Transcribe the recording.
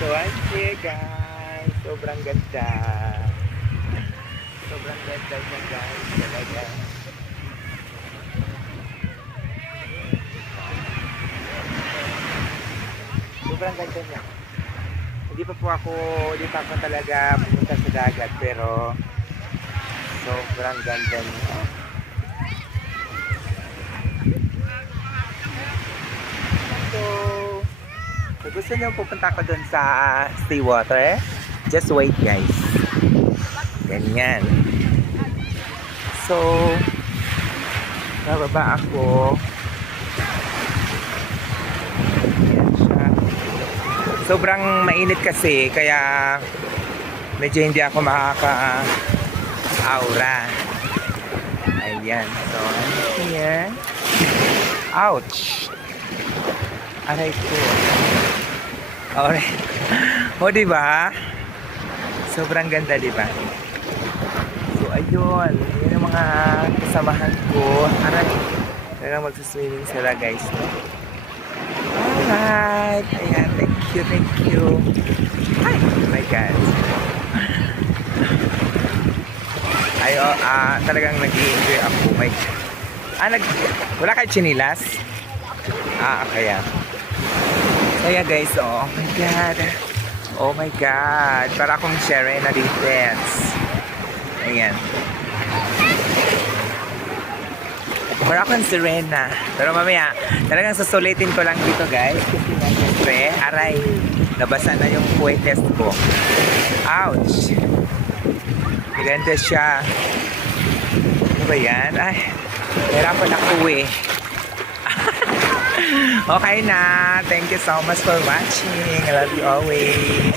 So, ayan guys. Sobrang ganda. Sobrang ganda niya guys. Talaga. Sobrang ganda niya. Hindi pa ako talaga pumunta sa dagat pero sobrang ganda niya. So, kung gusto niyo pupunta ko dun sa Stillwater, just wait guys. Ganyan. So, bababa ako. Ayan siya. Sobrang mainit kasi, kaya medyo hindi ako makaka-aura. Ayan. So, ayan. Ouch! Aray ko. Alright. O, diba? Sobrang ganda, diba? So, ayun. Yan ang mga kasamahan ko. Aray. Talagang magsuswimming sila, guys. Alright. Ayan. Thank you. Ay, oh my God. Ay, talagang nag-i-enjoy ako. My God. Wala kayo chinilas? Kaya. Kaya guys, oh my God. Oh my God. Para akong Serena Defense. Ayan. Para akong Serena. Pero mamaya, talagang susulitin ko lang dito guys. Kasi nga siyempre, aray. Nabasa na yung puwet test ko. Ouch. Maganda siya. Ano ba yan? Ay, hirapan ako eh. Okay na. Thank you so much for watching. I love you always.